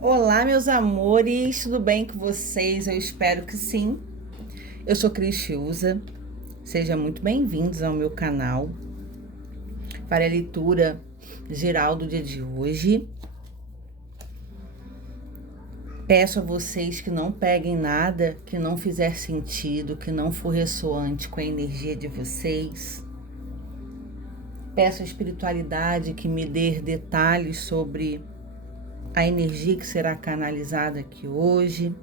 Olá, meus amores, tudo bem com vocês? Eu espero que sim. Eu sou Cris Chiusa, sejam muito bem-vindos ao meu canal para a leitura geral do dia de hoje. Peço a vocês que não peguem nada que não fizer sentido, que não for ressoante com a energia de vocês. Peço à espiritualidade que me dê detalhes sobre a energia que será canalizada aqui hoje.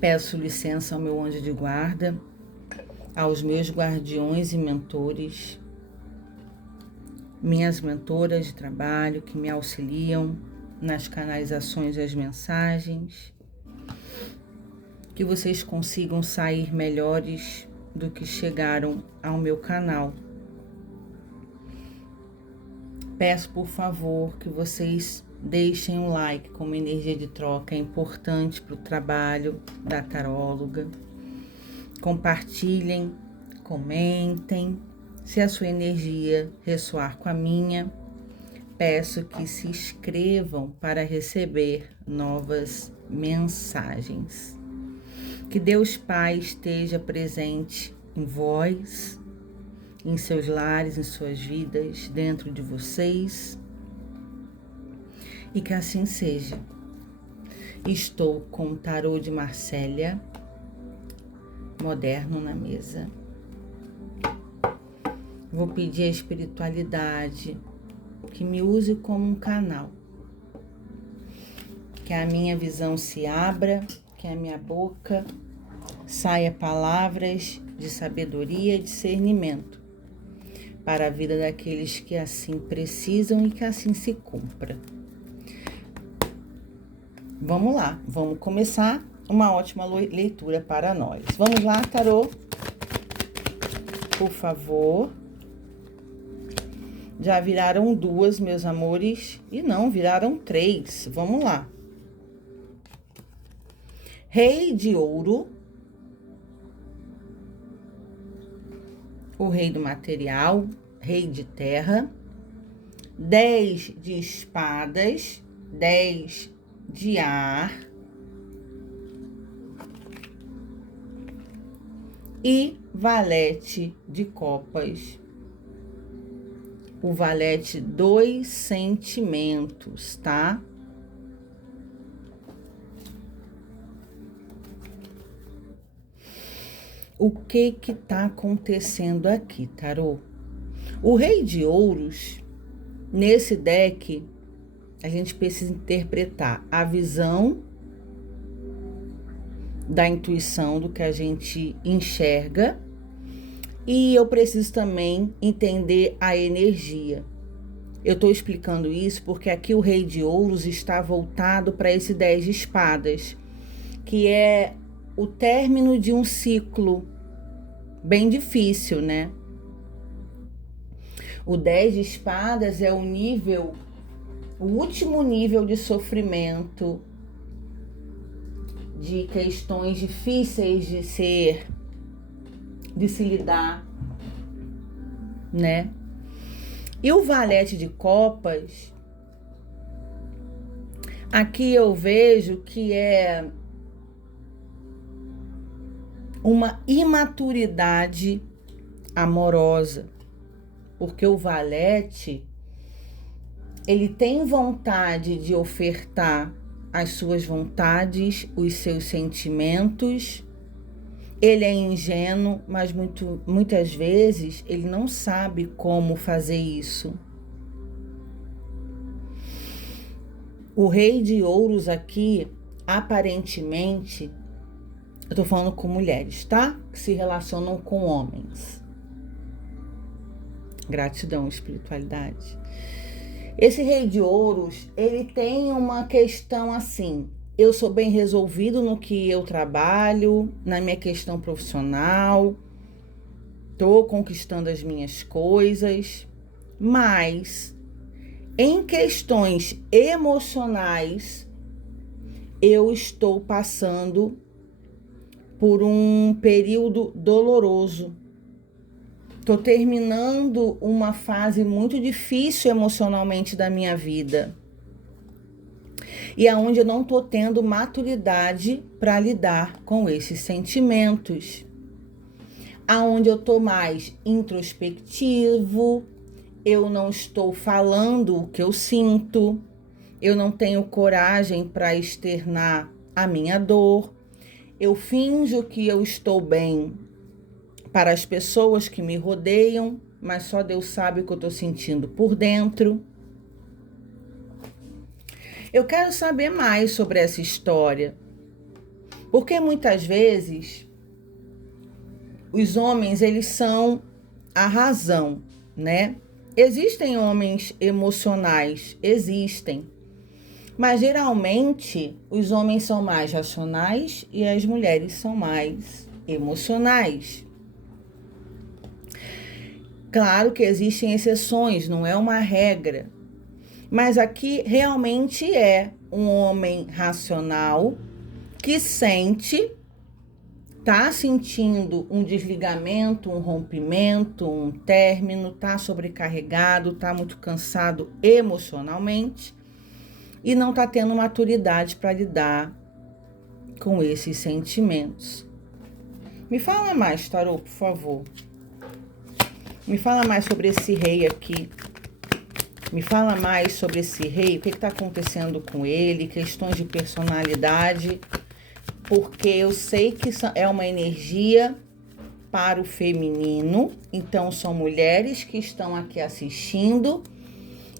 Peço licença ao meu anjo de guarda, aos meus guardiões e mentores, minhas mentoras de trabalho que me auxiliam nas canalizações das mensagens, que vocês consigam sair melhores do que chegaram ao meu canal. Peço, por favor, que vocês deixem um like como energia de troca, é importante para o trabalho da taróloga. Compartilhem, comentem. Se a sua energia ressoar com a minha, peço que se inscrevam para receber novas mensagens. Que Deus Pai esteja presente em vós, em seus lares, em suas vidas, dentro de vocês. E que assim seja. Estou com o tarô de Marcélia, moderno na mesa. Vou pedir à espiritualidade que me use como um canal. Que a minha visão se abra, que a minha boca saia palavras de sabedoria e discernimento para a vida daqueles que assim precisam e que assim se cumpra. Vamos lá, vamos começar uma ótima leitura para nós. Vamos lá, tarô, por favor. Já viraram 2, meus amores, e não, viraram 3. Vamos lá. Rei de ouro, o rei do material, rei de terra, 10 de espadas, 10 de ar e valete de copas. O valete dos sentimentos, tá? O que tá acontecendo aqui, tarô? O rei de ouros, nesse deck, a gente precisa interpretar a visão da intuição do que a gente enxerga. E eu preciso também entender a energia. Eu estou explicando isso porque aqui o rei de ouros está voltado para esse 10 de espadas, que é o término de um ciclo bem difícil, né? O 10 de espadas é o último nível de sofrimento, de questões difíceis de se lidar, né? E o valete de copas, aqui eu vejo que é uma imaturidade amorosa, porque o valete, ele tem vontade de ofertar as suas vontades, os seus sentimentos. Ele é ingênuo, mas muitas vezes ele não sabe como fazer isso. O rei de ouros aqui, aparentemente, eu tô falando com mulheres, tá? Que se relacionam com homens. Gratidão, espiritualidade. Esse rei de ouros, ele tem uma questão assim: eu sou bem resolvido no que eu trabalho, na minha questão profissional, tô conquistando as minhas coisas, mas em questões emocionais, eu estou passando por um período doloroso. Tô terminando uma fase muito difícil emocionalmente da minha vida. e aonde eu não estou tendo maturidade para lidar com esses sentimentos, aonde eu estou mais introspectivo, eu não estou falando o que eu sinto, eu não tenho coragem para externar a minha dor, eu finjo que eu estou bem para as pessoas que me rodeiam, mas só Deus sabe o que eu estou sentindo por dentro. Eu quero saber mais sobre essa história, porque muitas vezes os homens, eles são a razão, né? Existem homens emocionais, existem, mas geralmente os homens são mais racionais e as mulheres são mais emocionais. Claro que existem exceções, não é uma regra. Mas aqui realmente é um homem racional que tá sentindo um desligamento, um rompimento, um término, tá sobrecarregado, tá muito cansado emocionalmente e não tá tendo maturidade para lidar com esses sentimentos. Me fala mais, tarô, por favor. Me fala mais sobre esse rei aqui. Me fala mais sobre esse rei, o que está acontecendo com ele, questões de personalidade, porque eu sei que é uma energia para o feminino, então são mulheres que estão aqui assistindo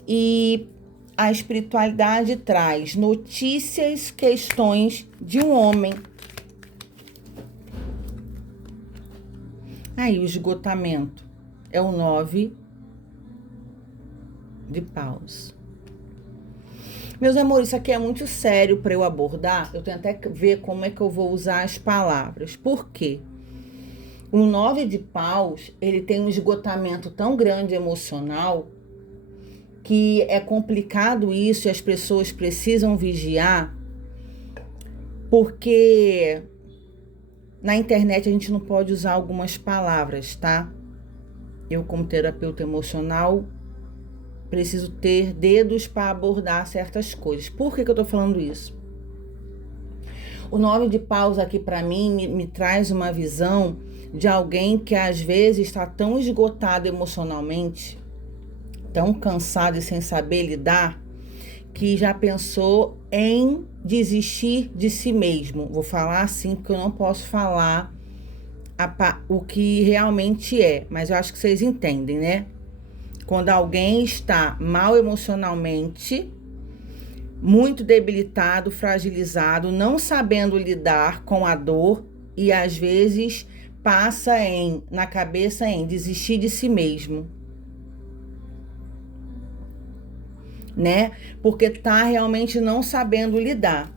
e a espiritualidade traz notícias, questões de um homem. Aí o esgotamento é o 9 de paus. Meus amores, isso aqui é muito sério para eu abordar. Eu tenho até que ver como é que eu vou usar as palavras. Por quê? O 9 de paus, ele tem um esgotamento tão grande emocional que é complicado isso e as pessoas precisam vigiar, porque na internet a gente não pode usar algumas palavras, tá? Eu, como terapeuta emocional, preciso ter dedos para abordar certas coisas. Por que eu tô falando isso? O 9 de paus aqui para mim me traz uma visão de alguém que às vezes está tão esgotado emocionalmente, tão cansado e sem saber lidar, que já pensou em desistir de si mesmo. Vou falar assim porque eu não posso falar o que realmente é, mas eu acho que vocês entendem, né? Quando alguém está mal emocionalmente, muito debilitado, fragilizado, não sabendo lidar com a dor e às vezes passa na cabeça em desistir de si mesmo, né? Porque tá realmente não sabendo lidar.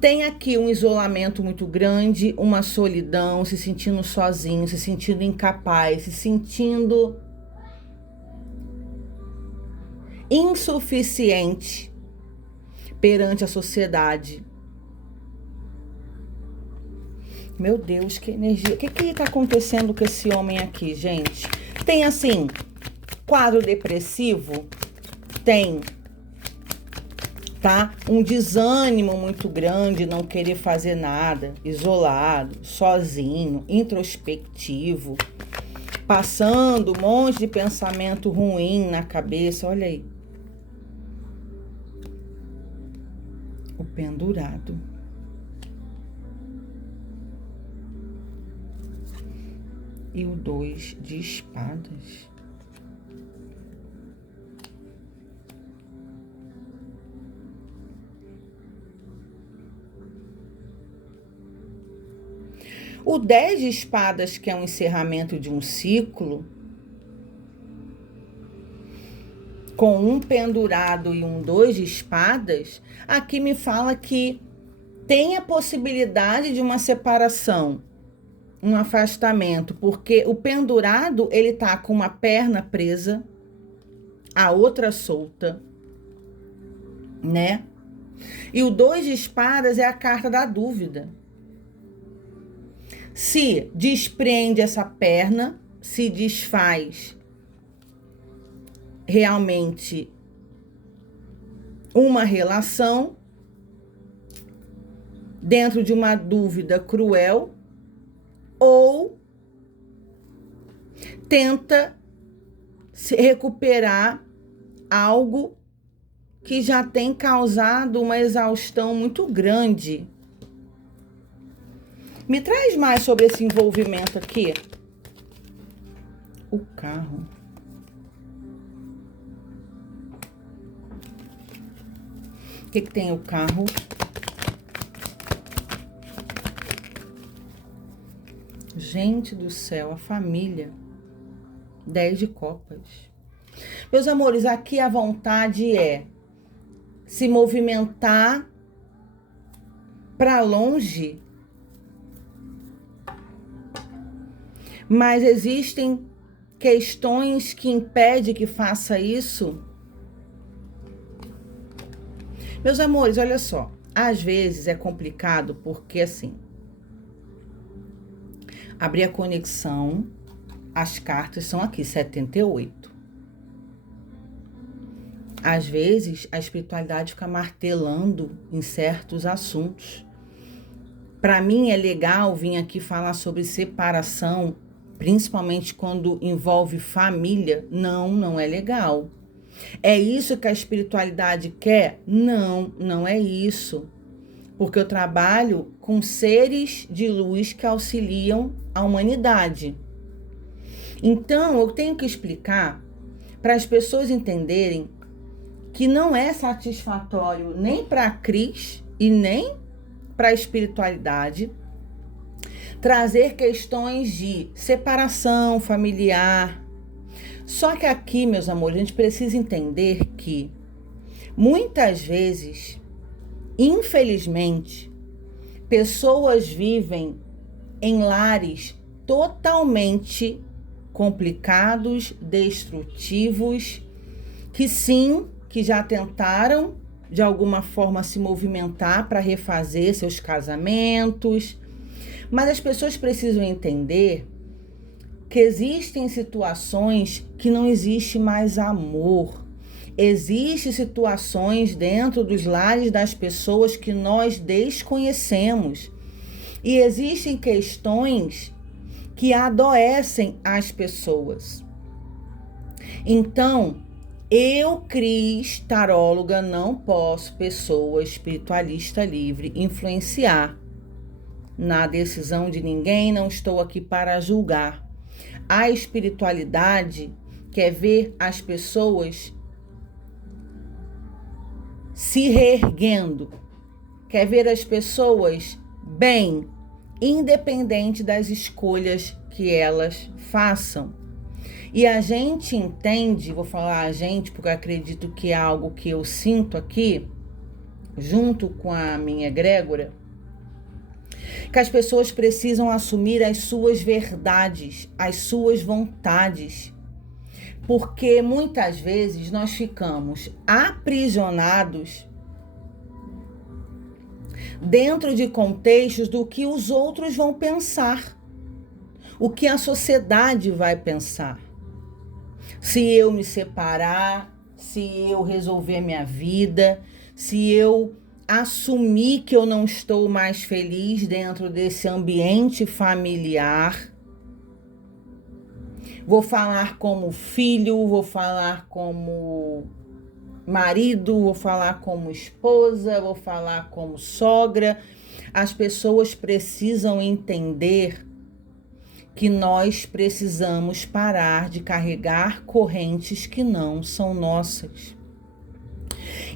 Tem aqui um isolamento muito grande, uma solidão, se sentindo sozinho, se sentindo incapaz, se sentindo insuficiente perante a sociedade. Meu Deus, que energia. O que está acontecendo com esse homem aqui, gente? Tem, assim, quadro depressivo? Tem, tá? Um desânimo muito grande, não querer fazer nada, isolado, sozinho, introspectivo, passando um monte de pensamento ruim na cabeça. Olha aí. O pendurado. E o 2 de espadas. O 10 de espadas, que é um encerramento de um ciclo, com um pendurado e um 2 de espadas, aqui me fala que tem a possibilidade de uma separação, um afastamento, porque o pendurado, ele tá com uma perna presa, a outra solta, né? E o 2 de espadas é a carta da dúvida. Se desprende essa perna, se desfaz realmente uma relação dentro de uma dúvida cruel ou tenta se recuperar algo que já tem causado uma exaustão muito grande. Me traz mais sobre esse envolvimento aqui. O carro. O que tem o carro? Gente do céu, a família. 10 de copas. Meus amores, aqui a vontade é se movimentar para longe, mas existem questões que impedem que faça isso. Meus amores, olha só, às vezes é complicado porque assim, abrir a conexão, as cartas são aqui, 78. Às vezes, a espiritualidade fica martelando em certos assuntos. Para mim, é legal vir aqui falar sobre separação, principalmente quando envolve família. Não, não é legal. É isso que a espiritualidade quer? Não, não é isso. Porque eu trabalho com seres de luz que auxiliam a humanidade. Então, eu tenho que explicar para as pessoas entenderem que não é satisfatório nem para a Cris e nem para a espiritualidade trazer questões de separação familiar. Só que aqui, meus amores, a gente precisa entender que muitas vezes, infelizmente, pessoas vivem em lares totalmente complicados, destrutivos, que sim, que já tentaram de alguma forma se movimentar para refazer seus casamentos, mas as pessoas precisam entender que existem situações que não existe mais amor. Existem situações dentro dos lares das pessoas que nós desconhecemos. E existem questões que adoecem as pessoas. Então, eu, Cris, taróloga, não posso, pessoa espiritualista livre, influenciar na decisão de ninguém, não estou aqui para julgar. A espiritualidade quer ver as pessoas se reerguendo, quer ver as pessoas bem, independente das escolhas que elas façam. E a gente entende, vou falar a gente porque eu acredito que é algo que eu sinto aqui, junto com a minha egrégora, que as pessoas precisam assumir as suas verdades, as suas vontades. Porque muitas vezes nós ficamos aprisionados dentro de contextos do que os outros vão pensar, o que a sociedade vai pensar. Se eu me separar, se eu resolver minha vida, se eu assumir que eu não estou mais feliz dentro desse ambiente familiar, vou falar como filho, vou falar como marido, vou falar como esposa, vou falar como sogra. As pessoas precisam entender que nós precisamos parar de carregar correntes que não são nossas.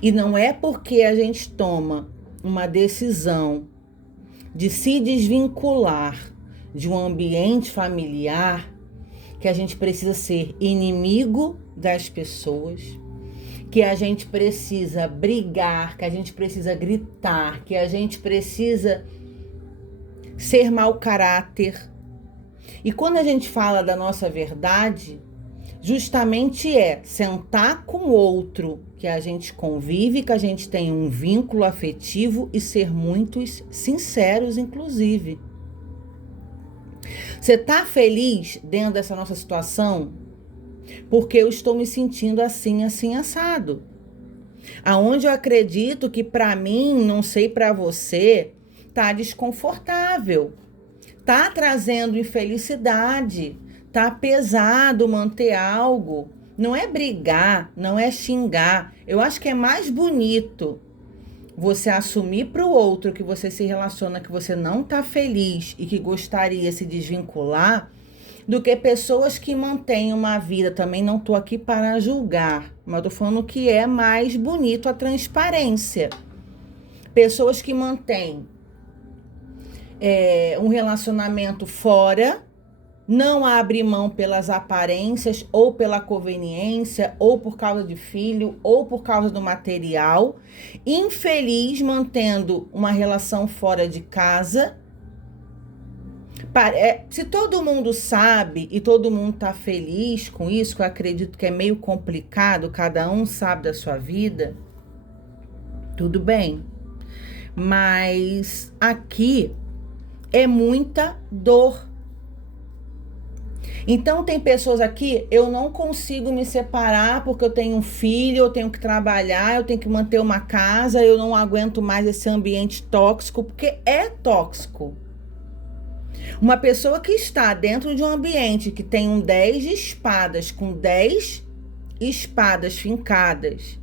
E não é porque a gente toma uma decisão de se desvincular de um ambiente familiar que a gente precisa ser inimigo das pessoas, que a gente precisa brigar, que a gente precisa gritar, que a gente precisa ser mau caráter. E quando a gente fala da nossa verdade, justamente é sentar com o outro que a gente convive, que a gente tem um vínculo afetivo e ser muito sinceros, inclusive. Você tá feliz dentro dessa nossa situação? Porque eu estou me sentindo assim, assim, assado. Aonde eu acredito que para mim, não sei para você, tá desconfortável, tá trazendo infelicidade, tá pesado manter algo. Não é brigar, não é xingar. Eu acho que é mais bonito você assumir para o outro que você se relaciona, que você não tá feliz e que gostaria de se desvincular, do que pessoas que mantêm uma vida. Também não tô aqui para julgar, mas tô falando que é mais bonito a transparência. Pessoas que mantêm um relacionamento fora, não abre mão pelas aparências, ou pela conveniência, ou por causa de filho, ou por causa do material, infeliz mantendo uma relação fora de casa. Se todo mundo sabe e todo mundo tá feliz com isso, que eu acredito que é meio complicado, cada um sabe da sua vida, tudo bem. Mas aqui é muita dor. Então tem pessoas aqui, eu não consigo me separar porque eu tenho um filho, eu tenho que trabalhar, eu tenho que manter uma casa, eu não aguento mais esse ambiente tóxico, porque é tóxico. Uma pessoa que está dentro de um ambiente que tem um 10 de espadas, com 10 espadas fincadas,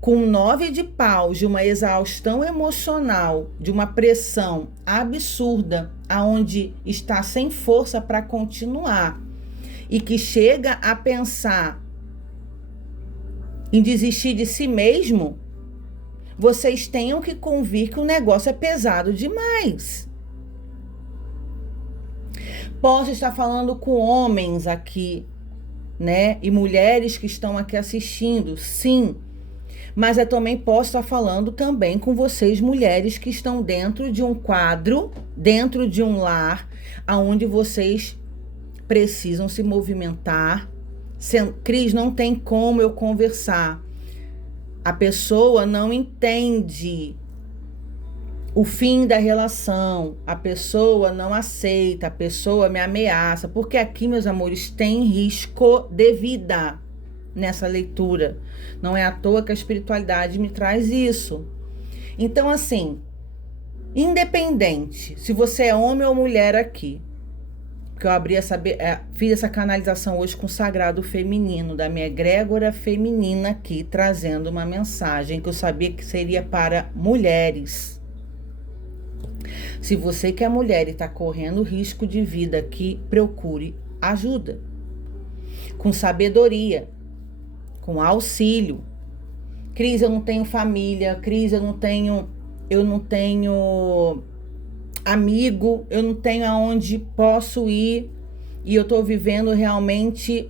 com 9 de paus, de uma exaustão emocional, de uma pressão absurda, aonde está sem força para continuar, e que chega a pensar em desistir de si mesmo, vocês tenham que convir que o negócio é pesado demais. Posso estar falando com homens aqui, né? E mulheres que estão aqui assistindo, sim. Mas eu também posso estar falando também com vocês, mulheres que estão dentro de um quadro, dentro de um lar, onde vocês precisam se movimentar. Cris, não tem como eu conversar. A pessoa não entende o fim da relação, a pessoa não aceita, a pessoa me ameaça, porque aqui, meus amores, tem risco de vida nessa leitura. Não é à toa que a espiritualidade me traz isso. Então, assim, independente se você é homem ou mulher aqui, porque eu fiz essa canalização hoje com o sagrado feminino, da minha egrégora feminina aqui, trazendo uma mensagem que eu sabia que seria para mulheres. Se você que é mulher e está correndo risco de vida aqui, procure ajuda. Com sabedoria, com auxílio. Cris, eu não tenho família. Cris, eu não tenho amigo. Eu não tenho aonde posso ir. E eu estou vivendo realmente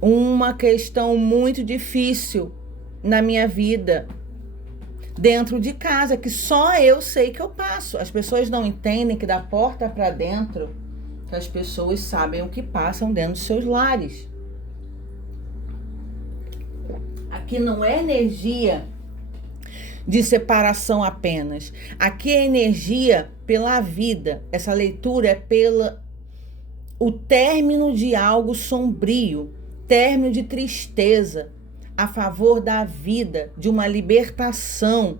uma questão muito difícil na minha vida. Dentro de casa, que só eu sei que eu passo. As pessoas não entendem que da porta para dentro, que as pessoas sabem o que passam dentro dos seus lares. Aqui não é energia de separação apenas. Aqui é energia pela vida. Essa leitura é o término de algo sombrio, término de tristeza, a favor da vida, de uma libertação.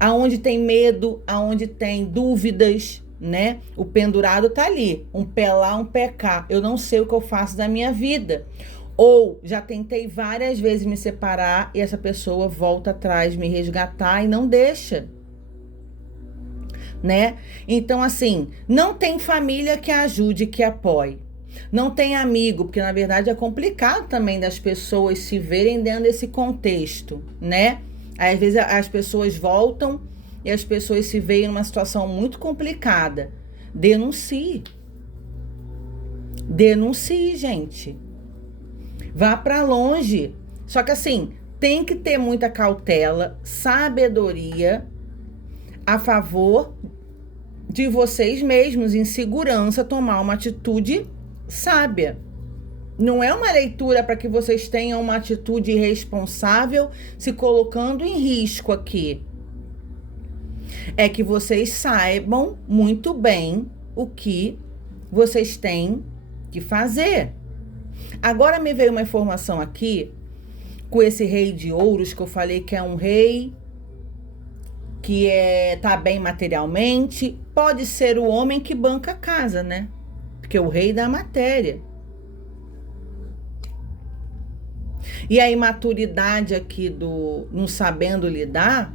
Aonde tem medo, aonde tem dúvidas, né? O pendurado tá ali, um pé lá, um pé cá. Eu não sei o que eu faço da minha vida. Ou já tentei várias vezes me separar e essa pessoa volta atrás, me resgatar e não deixa, né? Então, assim, não tem família que ajude, que apoie. Não tem amigo, porque na verdade é complicado também das pessoas se verem dentro desse contexto, né? Às vezes as pessoas voltam e as pessoas se veem numa situação muito complicada. Denuncie. Denuncie, gente. Vá para longe. Só que assim, tem que ter muita cautela, sabedoria a favor de vocês mesmos, em segurança, tomar uma atitude sábia. Não é uma leitura para que vocês tenham uma atitude irresponsável se colocando em risco aqui. É que vocês saibam muito bem o que vocês têm que fazer. Agora me veio uma informação aqui com esse rei de ouros que eu falei que é um rei que tá bem materialmente, pode ser o homem que banca a casa, né? Porque o rei da matéria. E a imaturidade aqui do não sabendo lidar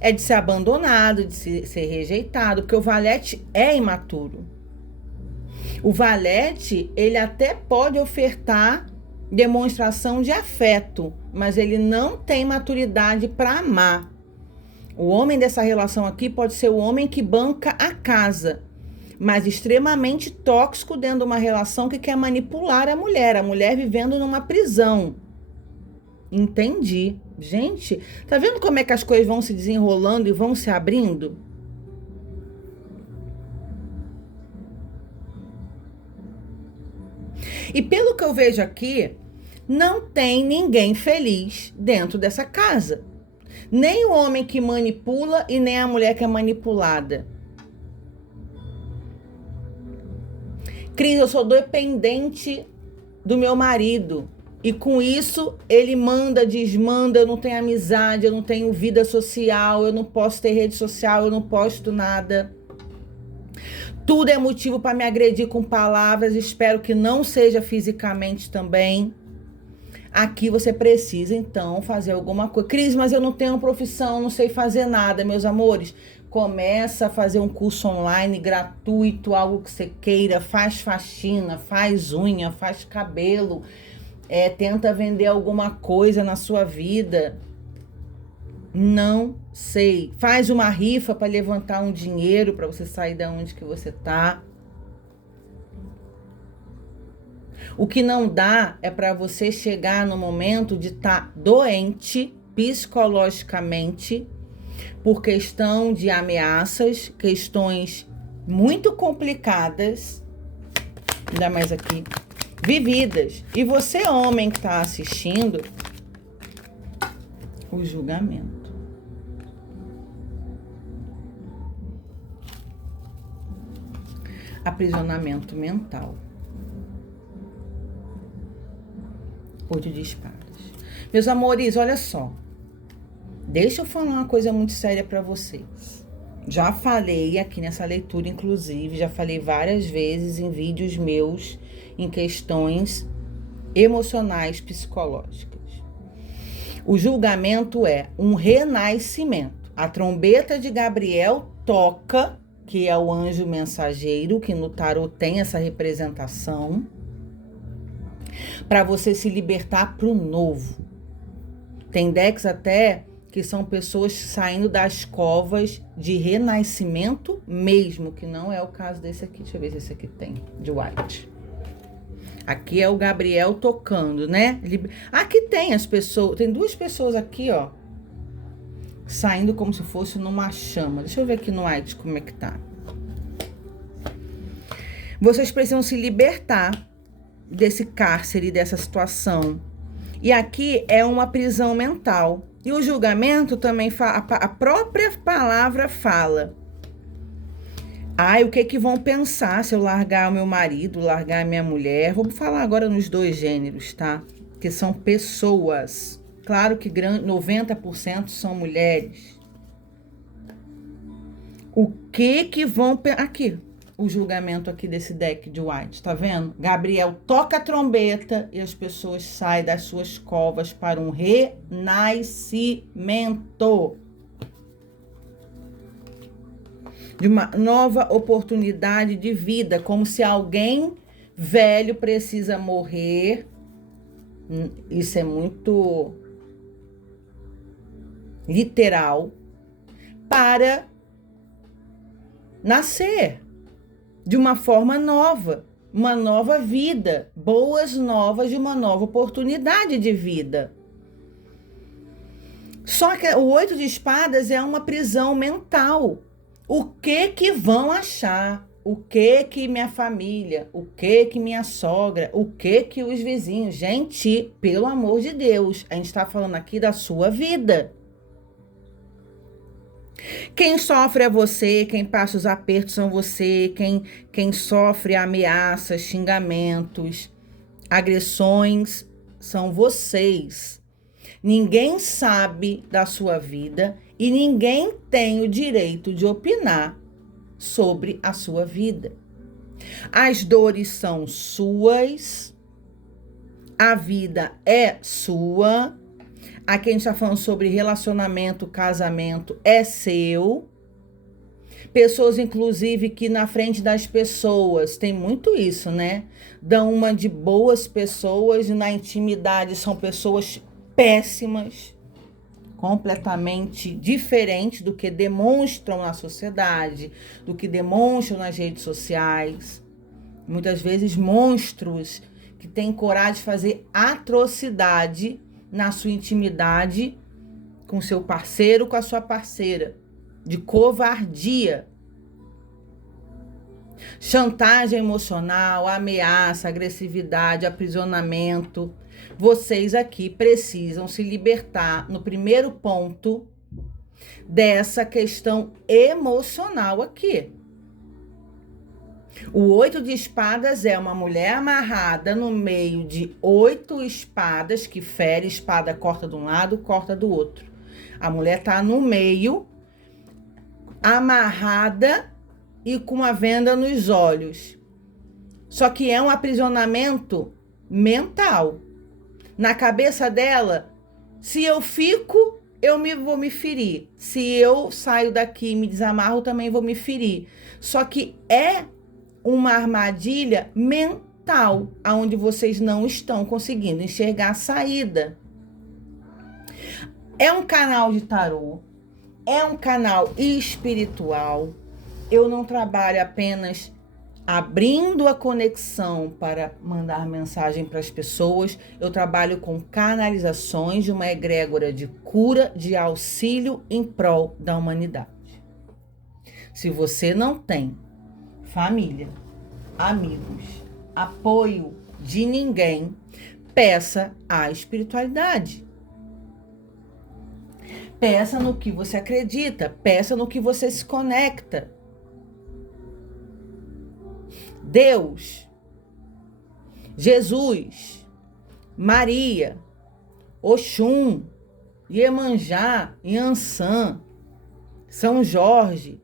é de ser abandonado, de ser rejeitado, porque o valete é imaturo. O valete, ele até pode ofertar demonstração de afeto, mas ele não tem maturidade para amar. O homem dessa relação aqui pode ser o homem que banca a casa, mas extremamente tóxico dentro de uma relação que quer manipular a mulher vivendo numa prisão. Entendi. Gente, tá vendo como é que as coisas vão se desenrolando e vão se abrindo? E pelo que eu vejo aqui, não tem ninguém feliz dentro dessa casa. Nem o homem que manipula e nem a mulher que é manipulada. Cris, eu sou dependente do meu marido. E com isso, ele manda, desmanda, eu não tenho amizade, eu não tenho vida social, eu não posso ter rede social, eu não posto nada. Tudo é motivo para me agredir com palavras, espero que não seja fisicamente também. Aqui você precisa, então, fazer alguma coisa. Cris, mas eu não tenho profissão, não sei fazer nada, meus amores. Começa a fazer um curso online gratuito, algo que você queira, faz faxina, faz unha, faz cabelo, tenta vender alguma coisa na sua vida. Não sei. Faz uma rifa para levantar um dinheiro para você sair da onde que você tá. O que não dá é para você chegar no momento de estar doente psicologicamente por questão de ameaças, questões muito complicadas, ainda mais aqui, vividas. E você, homem que está assistindo, o julgamento. Aprisionamento mental. 8 de espadas. Meus amores, olha só. Deixa eu falar uma coisa muito séria para vocês. Já falei aqui nessa leitura, inclusive, já falei várias vezes em vídeos meus em questões emocionais, psicológicas. O julgamento é um renascimento. A trombeta de Gabriel toca, que é o anjo mensageiro, que no tarot tem essa representação, para você se libertar para o novo. Tem decks até que são pessoas saindo das covas de renascimento mesmo, que não é o caso desse aqui. Deixa eu ver se esse aqui tem, de White. Aqui é o Gabriel tocando, né? Aqui tem as pessoas, tem 2 pessoas aqui, ó, saindo como se fosse numa chama. Deixa eu ver aqui no White como é que tá. Vocês precisam se libertar desse cárcere, dessa situação. E aqui é uma prisão mental. E o julgamento também fala, a própria palavra fala. Ai, o que que vão pensar se eu largar o meu marido, largar a minha mulher? Vamos falar agora nos 2 gêneros, tá? Que são pessoas. Claro que 90% são mulheres. O que que vão pensar? Aqui. O julgamento aqui desse deck de White, tá vendo? Gabriel toca a trombeta e as pessoas saem das suas covas para um renascimento. De uma nova oportunidade de vida, como se alguém velho precisa morrer. Isso é muito literal. Para nascer de uma forma nova, uma nova vida, boas novas de uma nova oportunidade de vida. Só que o 8 de espadas é uma prisão mental. O que que vão achar? O que que minha família? O que que minha sogra? O que que os vizinhos? Gente, pelo amor de Deus, a gente está falando aqui da sua vida. Quem sofre é você, quem passa os apertos são você, quem sofre ameaças, xingamentos, agressões são vocês. Ninguém sabe da sua vida e ninguém tem o direito de opinar sobre a sua vida. As dores são suas, a vida é sua. Aqui a gente está falando sobre relacionamento, casamento, é seu. Pessoas, inclusive, que na frente das pessoas, tem muito isso, né? Dão uma de boas pessoas e na intimidade são pessoas péssimas, completamente diferentes do que demonstram na sociedade, do que demonstram nas redes sociais. Muitas vezes monstros que têm coragem de fazer atrocidade na sua intimidade com seu parceiro, com a sua parceira, de covardia. Chantagem emocional, ameaça, agressividade, aprisionamento. Vocês aqui precisam se libertar no primeiro ponto dessa questão emocional aqui. O 8 de espadas é uma mulher amarrada no meio de 8 espadas, que fere, espada corta de um lado, corta do outro. A mulher tá no meio, amarrada e com uma venda nos olhos. Só que é um aprisionamento mental. Na cabeça dela, se eu fico, vou me ferir. Se eu saio daqui e me desamarro, também vou me ferir. Só que é uma armadilha mental, onde vocês não estão conseguindo enxergar a saída. É um canal de tarô, é um canal espiritual. Eu não trabalho apenas abrindo a conexão para mandar mensagem para as pessoas. Eu trabalho com canalizações de uma egrégora de cura, de auxílio em prol da humanidade. Se você não tem família, amigos, apoio de ninguém, peça a espiritualidade. Peça no que você acredita, peça no que você se conecta. Deus, Jesus, Maria, Oxum, Iemanjá, Iansã, São Jorge,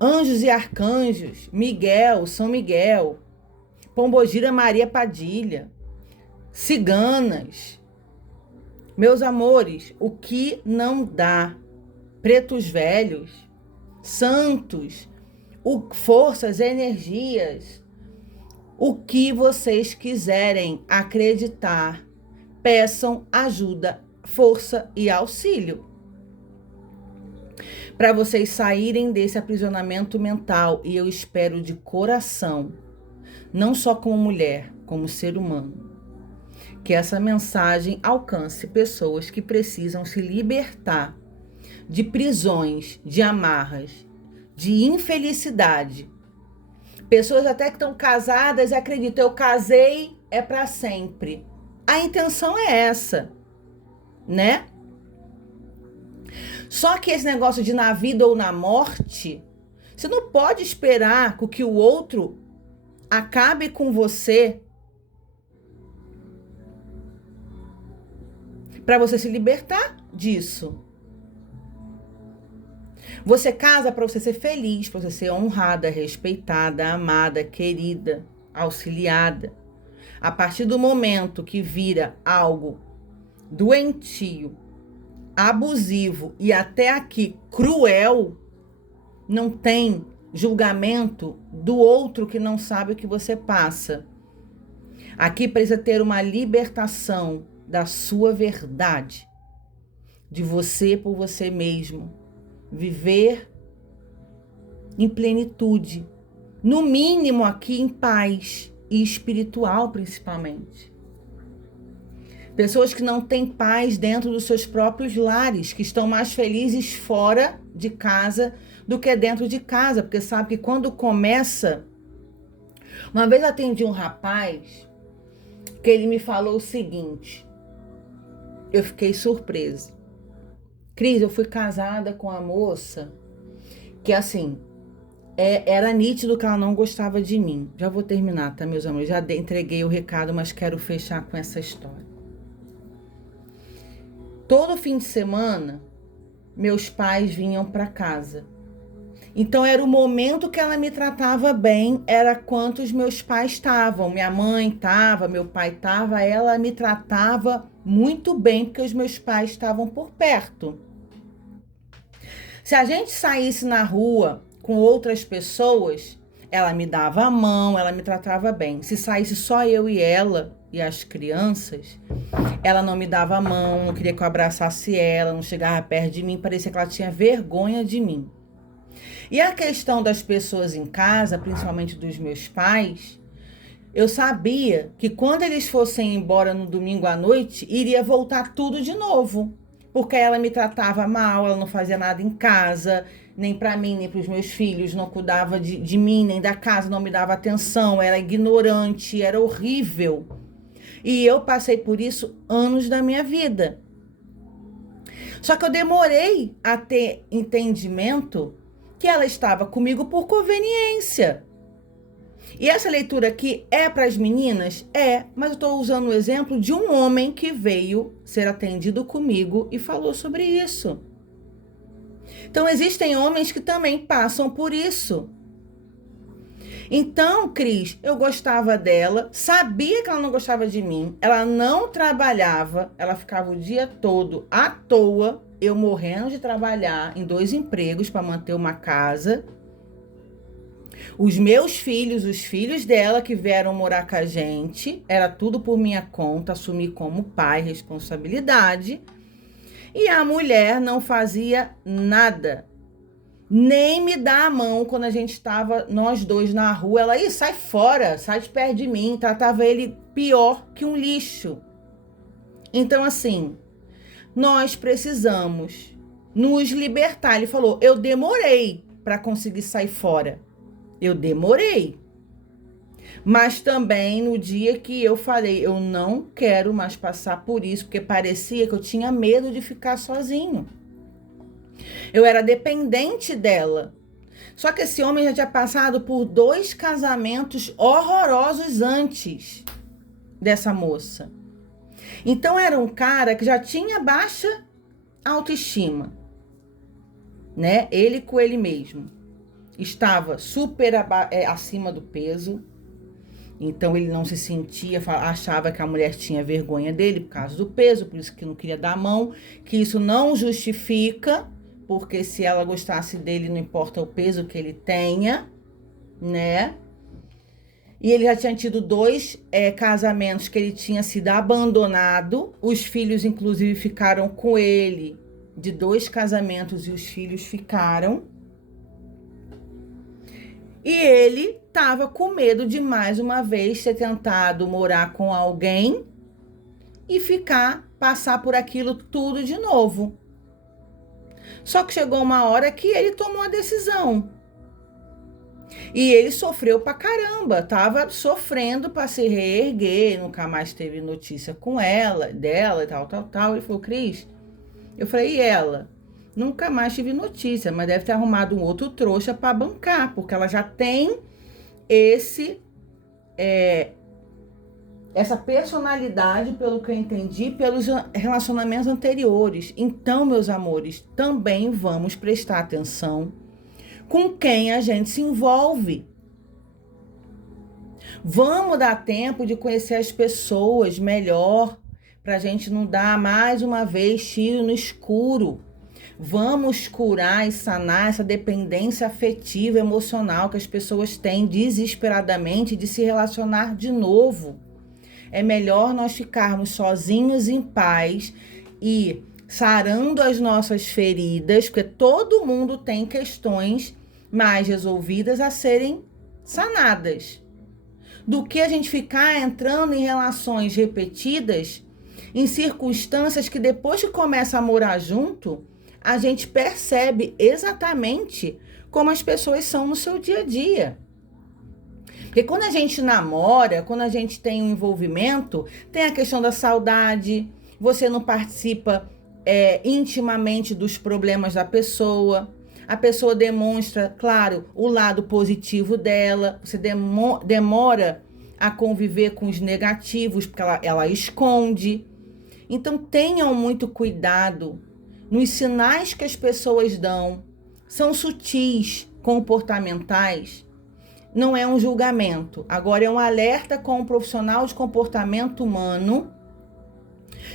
anjos e arcanjos, Miguel, São Miguel, Pombogira Maria Padilha, ciganas. Meus amores, o que não dá? Pretos velhos, santos, forças, energias, o que vocês quiserem acreditar, peçam ajuda, força e auxílio. Para vocês saírem desse aprisionamento mental, e eu espero de coração, não só como mulher, como ser humano, que essa mensagem alcance pessoas que precisam se libertar de prisões, de amarras, de infelicidade. Pessoas até que estão casadas e acreditam, eu casei, é para sempre. A intenção é essa, né? Só que esse negócio de na vida ou na morte, você não pode esperar que o outro acabe com você para você se libertar disso. Você casa para você ser feliz, para você ser honrada, respeitada, amada, querida, auxiliada. A partir do momento que vira algo doentio, abusivo e até aqui cruel, não tem julgamento do outro que não sabe o que você passa. Aqui precisa ter uma libertação da sua verdade, de você por você mesmo. Viver em plenitude, no mínimo aqui em paz e espiritual principalmente. Pessoas que não têm paz dentro dos seus próprios lares, que estão mais felizes fora de casa do que dentro de casa, porque sabe que quando começa... Uma vez eu atendi um rapaz que ele me falou o seguinte, eu fiquei surpresa. Cris, eu fui casada com a moça que, assim, era nítido que ela não gostava de mim. Já vou terminar, tá, meus amores? Já entreguei o recado, mas quero fechar com essa história. todo fim de semana, meus pais vinham para casa. Então era o momento que ela me tratava bem, era quanto os meus pais estavam. Minha mãe estava, meu pai estava, ela me tratava muito bem, porque os meus pais estavam por perto. Se a gente saísse na rua com outras pessoas, ela me dava a mão, ela me tratava bem. Se saísse só eu e ela e as crianças, ela não me dava a mão, não queria que eu abraçasse ela, não chegava perto de mim, parecia que ela tinha vergonha de mim. E a questão das pessoas em casa, principalmente dos meus pais, eu sabia que quando eles fossem embora no domingo à noite, iria voltar tudo de novo. Porque ela me tratava mal, ela não fazia nada em casa, nem para mim, nem para os meus filhos, não cuidava de mim, nem da casa, não me dava atenção, era ignorante, era horrível. E eu passei por isso anos da minha vida. Só que eu demorei a ter entendimento que ela estava comigo por conveniência. E essa leitura aqui é para as meninas? É, mas eu estou usando o exemplo de um homem que veio ser atendido comigo e falou sobre isso. Então, existem homens que também passam por isso. Então, Cris, eu gostava dela, sabia que ela não gostava de mim, ela não trabalhava, ela ficava o dia todo à toa, eu morrendo de trabalhar em 2 empregos para manter uma casa. Os meus filhos, os filhos dela que vieram morar com a gente, era tudo por minha conta, assumi como pai, responsabilidade. E a mulher não fazia nada, nem me dá a mão quando a gente estava nós dois na rua. Ela, sai fora, sai de perto de mim, tratava ele pior que um lixo. Então, assim, nós precisamos nos libertar. Ele falou, eu demorei para conseguir sair fora. Eu demorei. Mas também no dia que eu falei, eu não quero mais passar por isso, porque parecia que eu tinha medo de ficar sozinho. Eu era dependente dela. Só que esse homem já tinha passado por 2 casamentos horrorosos antes dessa moça. Então era um cara que já tinha baixa autoestima, né? Ele com ele mesmo. Estava super acima do peso. Então ele não se sentia, achava que a mulher tinha vergonha dele por causa do peso, por isso que não queria dar a mão, que isso não justifica, porque se ela gostasse dele, não importa o peso que ele tenha, né? E ele já tinha tido 2 casamentos que ele tinha sido abandonado, os filhos inclusive ficaram com ele, de 2 casamentos e os filhos ficaram. E ele estava com medo de mais uma vez ter tentado morar com alguém e passar por aquilo tudo de novo. Só que chegou uma hora que ele tomou a decisão. E ele sofreu pra caramba, tava sofrendo para se reerguer, nunca mais teve notícia com ela, dela e tal. Ele falou, Cris, eu falei, e ela? Nunca mais tive notícia, mas deve ter arrumado um outro trouxa para bancar, porque ela já tem essa personalidade, pelo que eu entendi, pelos relacionamentos anteriores. Então, meus amores, também vamos prestar atenção com quem a gente se envolve. Vamos dar tempo de conhecer as pessoas melhor, para a gente não dar mais uma vez tiro no escuro. Vamos curar e sanar essa dependência afetiva, emocional que as pessoas têm desesperadamente de se relacionar de novo. É melhor nós ficarmos sozinhos em paz e sarando as nossas feridas, porque todo mundo tem questões mais resolvidas a serem sanadas, do que a gente ficar entrando em relações repetidas, em circunstâncias que depois que começa a morar junto, a gente percebe exatamente como as pessoas são no seu dia a dia. Porque quando a gente namora, quando a gente tem um envolvimento, tem a questão da saudade, você não participa intimamente dos problemas da pessoa, a pessoa demonstra, claro, o lado positivo dela, você demora a conviver com os negativos, porque ela esconde. Então tenham muito cuidado nos sinais que as pessoas dão. São sutis, comportamentais. Não é um julgamento. Agora é um alerta com um profissional de comportamento humano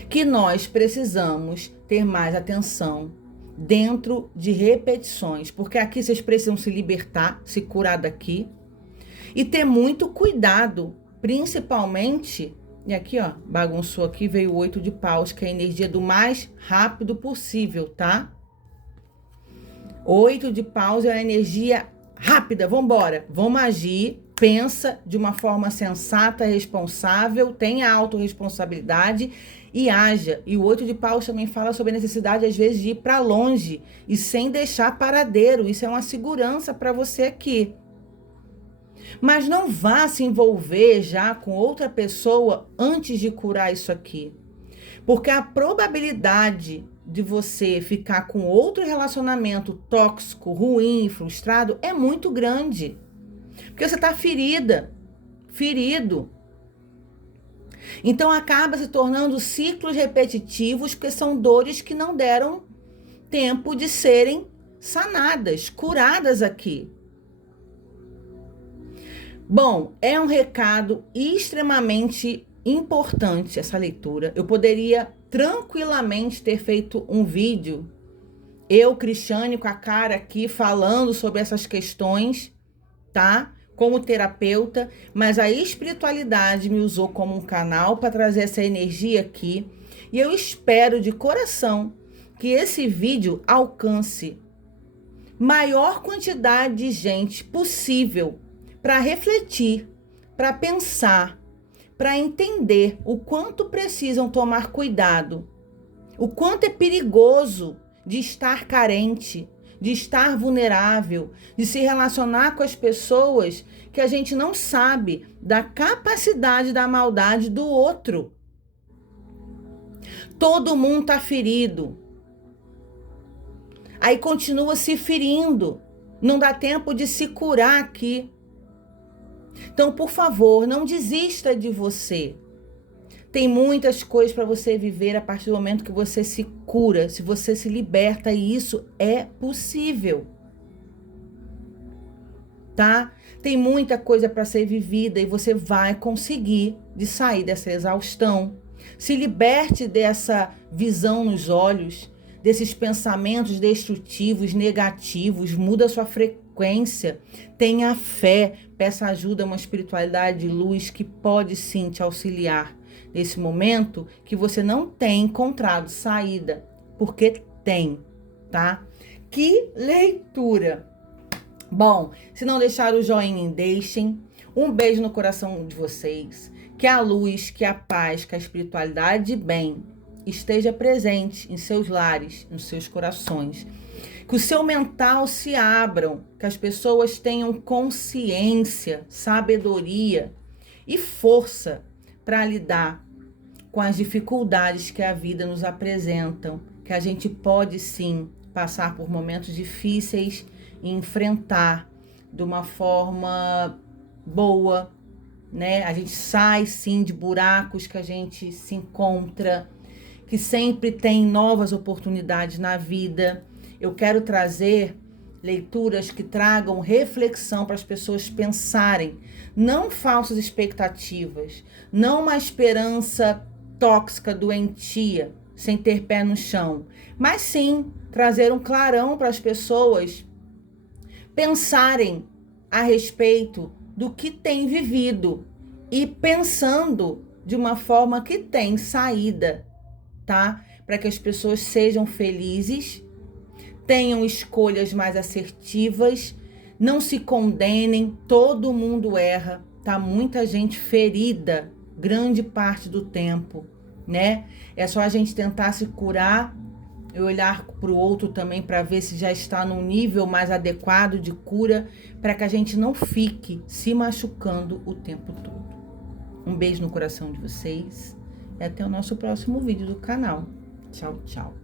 que nós precisamos ter mais atenção dentro de repetições, porque aqui vocês precisam se libertar, se curar daqui e ter muito cuidado, principalmente, e aqui ó, bagunçou aqui, veio o 8 de paus, que é a energia do mais rápido possível, tá? 8 de paus é a energia rápida, vambora, vamos agir, pensa de uma forma sensata, responsável, tenha autorresponsabilidade e haja. E o 8 de paus também fala sobre a necessidade, às vezes, de ir para longe e sem deixar paradeiro. Isso é uma segurança para você aqui. Mas não vá se envolver já com outra pessoa antes de curar isso aqui. Porque a probabilidade de você ficar com outro relacionamento tóxico, ruim, frustrado, é muito grande. Porque você está ferido. Então acaba se tornando ciclos repetitivos, porque são dores que não deram tempo de serem sanadas, curadas aqui. Bom, é um recado extremamente importante essa leitura. Eu poderia tranquilamente ter feito um vídeo, eu, Cristiane, com a cara aqui, falando sobre essas questões, tá? Como terapeuta, mas a espiritualidade me usou como um canal para trazer essa energia aqui. E eu espero de coração que esse vídeo alcance maior quantidade de gente possível para refletir, para pensar, para entender o quanto precisam tomar cuidado, o quanto é perigoso de estar carente, de estar vulnerável, de se relacionar com as pessoas que a gente não sabe da capacidade da maldade do outro. Todo mundo está ferido. Aí continua se ferindo. Não dá tempo de se curar aqui. Então, por favor, não desista de você. Tem muitas coisas para você viver a partir do momento que você se cura, se você se liberta, e isso é possível. Tá? Tem muita coisa para ser vivida e você vai conseguir de sair dessa exaustão. Se liberte dessa visão nos olhos, desses pensamentos destrutivos, negativos, muda sua frequência, tenha fé, peça ajuda a uma espiritualidade de luz que pode sim te auxiliar nesse momento que você não tem encontrado saída, porque tem, tá? Que leitura! Bom, se não deixaram o joinha, deixem. Um beijo no coração de vocês. Que a luz, que a paz, que a espiritualidade de bem esteja presente em seus lares, nos seus corações. Que o seu mental se abram, que as pessoas tenham consciência, sabedoria e força para lidar com as dificuldades que a vida nos apresentam, que a gente pode sim passar por momentos difíceis e enfrentar de uma forma boa, né? A gente sai sim de buracos que a gente se encontra, que sempre tem novas oportunidades na vida. Eu quero trazer leituras que tragam reflexão para as pessoas pensarem, não falsas expectativas, não uma esperança tóxica, doentia, sem ter pé no chão, mas sim trazer um clarão para as pessoas pensarem a respeito do que tem vivido e pensando de uma forma que tem saída, tá? Para que as pessoas sejam felizes, tenham escolhas mais assertivas, não se condenem, todo mundo erra, tá? Muita gente ferida, grande parte do tempo, né? É só a gente tentar se curar e olhar para o outro também para ver se já está num nível mais adequado de cura, para que a gente não fique se machucando o tempo todo. Um beijo no coração de vocês e até o nosso próximo vídeo do canal. Tchau, tchau.